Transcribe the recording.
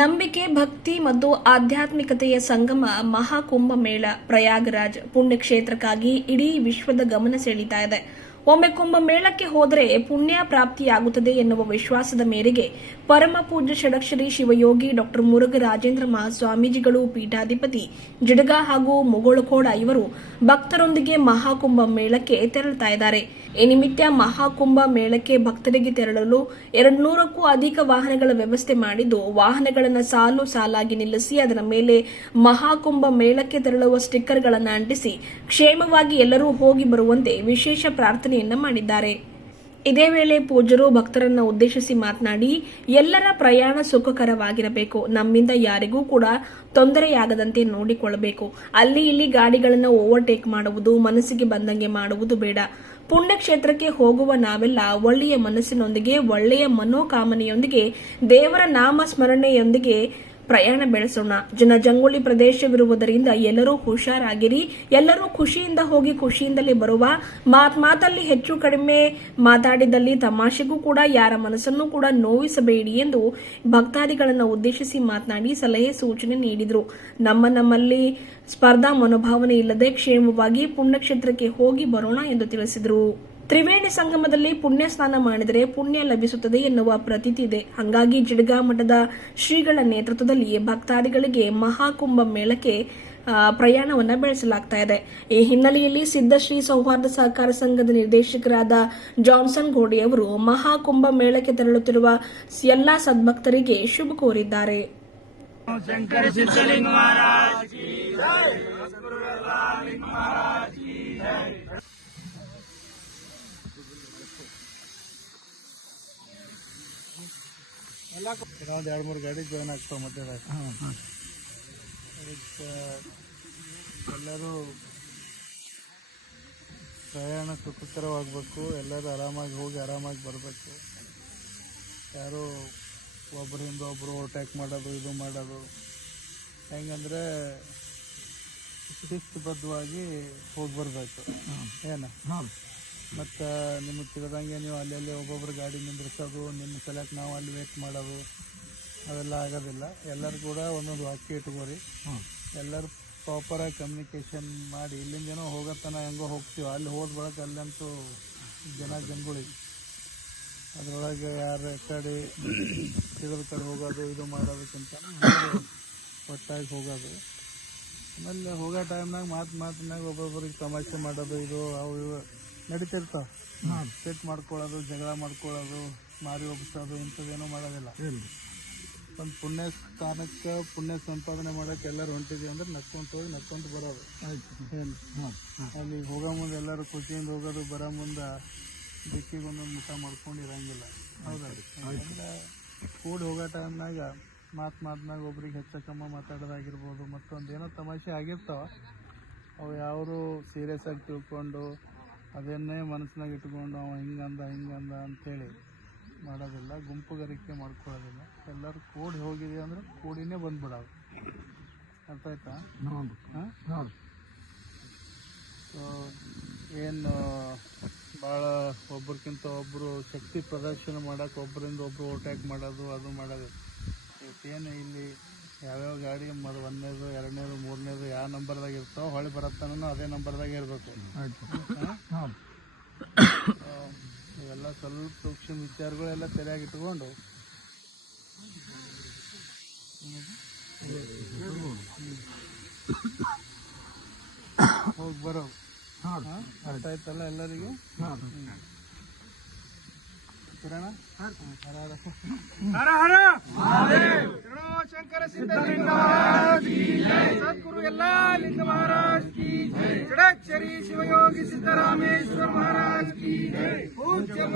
ನಂಬಿಕೆ, ಭಕ್ತಿ ಮತ್ತು ಆಧ್ಯಾತ್ಮಿಕತೆಯ ಸಂಗಮ ಮಹಾಕುಂಭ ಮೇಳ ಪ್ರಯಾಗರಾಜ್ ಪುಣ್ಯಕ್ಷೇತ್ರಕ್ಕಾಗಿ ಇಡೀ ವಿಶ್ವದ ಗಮನ ಸೆಳೀತಾ ಇದೆ. ಒಮ್ಮೆ ಕುಂಭ ಮೇಳಕ್ಕೆ ಹೋದರೆ ಪುಣ್ಯ ಪ್ರಾಪ್ತಿಯಾಗುತ್ತದೆ ಎನ್ನುವ ವಿಶ್ವಾಸದ ಮೇರೆಗೆ ಪರಮ ಪೂಜ್ಯ ಷಡಕ್ಷರಿ ಶಿವಯೋಗಿ ಡಾ ಮುರುಘರಾಜೇಂದ್ರ ಮಹಾಸ್ವಾಮೀಜಿಗಳು ಪೀಠಾಧಿಪತಿ ಜಿಡಗ ಹಾಗೂ ಮುಗೋಳಖೋಡ ಇವರು ಭಕ್ತರೊಂದಿಗೆ ಮಹಾಕುಂಭ ಮೇಳಕ್ಕೆ ತೆರಳುತ್ತಾ ಇದ್ದಾರೆ. ಈ ನಿಮಿತ್ತ ಮಹಾಕುಂಭ ಮೇಳಕ್ಕೆ ಭಕ್ತರಿಗೆ ತೆರಳಲು 200ಕ್ಕೂ ಅಧಿಕ ವಾಹನಗಳ ವ್ಯವಸ್ಥೆ ಮಾಡಿದ್ದು, ವಾಹನಗಳನ್ನು ಸಾಲು ಸಾಲಾಗಿ ನಿಲ್ಲಿಸಿ ಅದರ ಮೇಲೆ ಮಹಾಕುಂಭ ಮೇಳಕ್ಕೆ ತೆರಳುವ ಸ್ಟಿಕ್ಕರ್ಗಳನ್ನು ಅಂಟಿಸಿ ಕ್ಷೇಮವಾಗಿ ಎಲ್ಲರೂ ಹೋಗಿ ಬರುವಂತೆ ವಿಶೇಷ ಪ್ರಾರ್ಥನೆಯನ್ನ ಮಾಡಿದ್ದಾರೆ. ಇದೇ ವೇಳೆ ಪೂಜ್ಯರು ಭಕ್ತರನ್ನು ಉದ್ದೇಶಿಸಿ ಮಾತನಾಡಿ, ಎಲ್ಲರ ಪ್ರಯಾಣ ಸುಖಕರವಾಗಿರಬೇಕು, ನಮ್ಮಿಂದ ಯಾರಿಗೂ ಕೂಡ ತೊಂದರೆಯಾಗದಂತೆ ನೋಡಿಕೊಳ್ಳಬೇಕು. ಅಲ್ಲಿ ಇಲ್ಲಿ ಗಾಡಿಗಳನ್ನು ಓವರ್ಟೇಕ್ ಮಾಡುವುದು, ಮನಸ್ಸಿಗೆ ಬಂದಂಗೆ ಮಾಡುವುದು ಬೇಡ. ಪುಣ್ಯಕ್ಷೇತ್ರಕ್ಕೆ ಹೋಗುವ ನಾವೆಲ್ಲ ಒಳ್ಳೆಯ ಮನಸ್ಸಿನೊಂದಿಗೆ, ಒಳ್ಳೆಯ ಮನೋಕಾಮನೆಯೊಂದಿಗೆ, ದೇವರ ನಾಮ ಸ್ಮರಣೆಯೊಂದಿಗೆ ಪ್ರಯಾಣ ಬೆಳೆಸೋಣ. ಜನಜಂಗುಳಿ ಪ್ರದೇಶವಿರುವುದರಿಂದ ಎಲ್ಲರೂ ಹುಷಾರಾಗಿರಿ. ಎಲ್ಲರೂ ಖುಷಿಯಿಂದ ಹೋಗಿ ಖುಷಿಯಿಂದಲೇ ಬರುವ. ಮಾತಲ್ಲಿ ಹೆಚ್ಚು ಕಡಿಮೆ ಮಾತಾಡಿದಲ್ಲಿ ತಮಾಷೆಗೂ ಕೂಡ ಯಾರ ಮನಸ್ಸನ್ನು ಕೂಡ ನೋವಿಸಬೇಡಿ ಎಂದು ಭಕ್ತಾದಿಗಳನ್ನು ಉದ್ದೇಶಿಸಿ ಮಾತನಾಡಿ ಸಲಹೆ ಸೂಚನೆ ನೀಡಿದರು. ನಮ್ಮಲ್ಲಿ ಸ್ಪರ್ಧಾ ಮನೋಭಾವನೆ ಇಲ್ಲದೆ ಕ್ಷೇಮವಾಗಿ ಪುಣ್ಯಕ್ಷೇತ್ರಕ್ಕೆ ಹೋಗಿ ಬರೋಣ ಎಂದು ತಿಳಿಸಿದರು. ತ್ರಿವೇಣಿ ಸಂಗಮದಲ್ಲಿ ಪುಣ್ಯ ಸ್ನಾನ ಮಾಡಿದರೆ ಪುಣ್ಯ ಲಭಿಸುತ್ತದೆ ಎನ್ನುವ ಪ್ರತೀತಿ ಇದೆ. ಹಾಗಾಗಿ ಜಿಡಗ ಮಠದ ಶ್ರೀಗಳ ನೇತೃತ್ವದಲ್ಲಿ ಭಕ್ತಾದಿಗಳಿಗೆ ಮಹಾಕುಂಭ ಮೇಳಕ್ಕೆ ಪ್ರಯಾಣವನ್ನು ಬೆಳೆಸಲಾಗ್ತಾ ಇದೆ. ಈ ಹಿನ್ನೆಲೆಯಲ್ಲಿ ಸಿದ್ಧಶ್ರೀ ಸೌಹಾರ್ದ ಸಹಕಾರ ಸಂಘದ ನಿರ್ದೇಶಕರಾದ ಜಾನ್ಸನ್ ಗೋಡಿ ಅವರು ಮಹಾಕುಂಭ ಮೇಳಕ್ಕೆ ತೆರಳುತ್ತಿರುವ ಎಲ್ಲಾ ಸದ್ಭಕ್ತರಿಗೆ ಶುಭ ಕೋರಿದ್ದಾರೆ. ಒಂದು 2-3 ಗಾಡಿ ಜಾಯ್ನ್ ಆಗ್ತಾವೆ ಮಧ್ಯದಾಗ. ಅದಕ್ಕೆ ಎಲ್ಲರೂ ಪ್ರಯಾಣ ಸುಖಕರವಾಗಬೇಕು, ಎಲ್ಲರೂ ಆರಾಮಾಗಿ ಹೋಗಿ ಆರಾಮಾಗಿ ಬರಬೇಕು. ಯಾರು ಒಬ್ಬರಿಂದ ಒಬ್ಬರು ಅಟ್ಯಾಕ್ ಮಾಡೋದು ಇದು ಮಾಡೋದು ಹೆಂಗಂದರೆ ಶಿಸ್ತುಬದ್ಧವಾಗಿ ಹೋಗಿ ಬರಬೇಕು. ಏನು ಮತ್ತು ನಿಮಗೆ ತಿಳಿದಂಗೆ ನೀವು ಅಲ್ಲಿ ಒಬ್ಬೊಬ್ಬರು ಗಾಡಿ ನಿಂದ್ರಿಸೋದು, ನಿಮ್ಮ ಸಲಕ್ಕೆ ನಾವು ಅಲ್ಲಿ ವೇಟ್ ಮಾಡೋದು ಅವೆಲ್ಲ ಆಗೋದಿಲ್ಲ. ಎಲ್ಲರೂ ಕೂಡ ಒಂದೊಂದು ವಾಕ್ಯ ಇಟ್ಕೋರಿ. ಎಲ್ಲರೂ ಪ್ರಾಪರಾಗಿ ಕಮ್ಯುನಿಕೇಷನ್ ಮಾಡಿ ಇಲ್ಲಿಂದೇನೋ ಹೋಗತ್ತನ ಹೆಂಗೋ ಹೋಗ್ತೀವಿ, ಅಲ್ಲಿ ಹೋದ ಬಳಕ ಅಲ್ಲಂತೂ ಜಂಗುಳಿ ಅದರೊಳಗೆ ಯಾರ ಕಡೆ ಇದ್ರ ಕಡೆ ಹೋಗೋದು ಇದು ಮಾಡೋದಕ್ಕಿಂತ ಒಟ್ಟಾಗಿ ಹೋಗೋದು. ಆಮೇಲೆ ಹೋಗೋ ಟೈಮ್ನಾಗ ಮಾತಿನಾಗ ಒಬ್ಬೊಬ್ಬರಿಗೆ ತಮಾಷೆ ಮಾಡೋದು ಇದು ಅವು ಇವು ನಡೀತಿರ್ತಾವೆ. ಸೆಟ್ ಮಾಡ್ಕೊಳ್ಳೋದು, ಜಗಳ ಮಾಡ್ಕೊಳ್ಳೋದು, ಮಾರಿ ಒಪ್ಪಿಸೋದು ಇಂಥದ್ದೇನೂ ಮಾಡೋದಿಲ್ಲ. ಒಂದು ಪುಣ್ಯ ಸ್ಥಾನಕ್ಕೆ ಪುಣ್ಯ ಸಂಪಾದನೆ ಮಾಡೋಕ್ಕೆ ಎಲ್ಲರೂ ಹೊಂಟಿದ್ವಿ ಅಂದ್ರೆ ನಕ್ಕೊಂತ ಹೋಗಿ ನಕ್ಕೊಂತ ಬರೋದು. ಏನು ಅಲ್ಲಿ ಹೋಗೋ ಮುಂದೆ ಎಲ್ಲರೂ ಖುಷಿಯಿಂದ ಹೋಗೋದು, ಬರೋ ಮುಂದೆ ದಿಕ್ಕಿಗೆ ಒಂದೊಂದು ಮುಖ ಮಾಡ್ಕೊಂಡು ಇರೋಂಗಿಲ್ಲ. ಹೌದಾ? ಅಂದರೆ ಕೂಡಿ ಹೋಗೋ ಟೈಮ್ನಾಗ ಮಾತಿನಾಗ ಒಬ್ರಿಗೆ ಹೆಚ್ಚು ಕಮ್ಮ ಮಾತಾಡೋದಾಗಿರ್ಬೋದು, ಮತ್ತೊಂದು ಏನೋ ತಮಾಷೆ ಆಗಿರ್ತಾವೆ. ಅವು ಯಾರು ಸೀರಿಯಸ್ ಆಗಿ ತಿಳ್ಕೊಂಡು ಅದನ್ನೇ ಮನಸ್ಸಿನಾಗ ಇಟ್ಕೊಂಡು ಅವ ಹಿಂಗಂದ ಅಂಥೇಳಿ ಮಾಡೋದಿಲ್ಲ, ಗುಂಪುಗಾರಿಕೆ ಮಾಡ್ಕೊಳ್ಳೋದಿಲ್ಲ. ಎಲ್ಲರೂ ಕೂಡಿ ಹೋಗಿದ್ದೀವಿ ಅಂದ್ರೆ ಕೂಡಿನೇ ಬಂದ್ಬಿಡೋದು. ಅರ್ಥ ಆಯ್ತಾ? ಹಾಂ. ಸೊ ಏನು ಭಾಳ ಒಬ್ರಿಗಿಂತ ಒಬ್ಬರು ಶಕ್ತಿ ಪ್ರದರ್ಶನ ಮಾಡೋಕೆ ಒಬ್ಬರಿಂದ ಒಬ್ಬರು ಅಟ್ಯಾಕ್ ಮಾಡೋದು ಅದು ಮಾಡೋದು. ಏನು ಇಲ್ಲಿ ಯಾವ್ಯಾವ ಗಾಡಿ 1ನೇದು 2ನೇದು 3ನೇದು ಯಾವ ನಂಬರ್ದಾಗ ಇರ್ತಾವೆ ಹೊಳೆ ಬರತ್ತಾನೂ ಅದೇ ನಂಬರ್ದಾಗೆ ಇರಬೇಕು. ಇವೆಲ್ಲ ಸ್ವಲ್ಪ ಸೂಕ್ಷ್ಮ ವಿಚಾರಗಳೆಲ್ಲ ತಲೆಯಾಗಿ ಇಟ್ಕೊಂಡು ಹೋಗಿ ಬರೋ. ಅರ್ಥ ಆಯ್ತಲ್ಲ ಎಲ್ಲರಿಗೂ? ಕಿರಣ ಹರ ಹರ ಶಂಕರ ಸಿದ್ಧಲಿಂಗ ಮಹಾರಾಜ್ ಕಿ ಜೈ, ಸದ್ಗುರು ಎಲ್ಲಾ ಲಿಂಗ ಮಹಾರಾಜ್ ಕಿ ಜೈ, ಷಡಕ್ಷರಿ ಶಿವಯೋಗಿ ಸಿದ್ದರಾಮೇಶ್ವರ ಮಹಾರಾಜ್ ಕಿ ಜೈ, ಪೂಜ್ಯ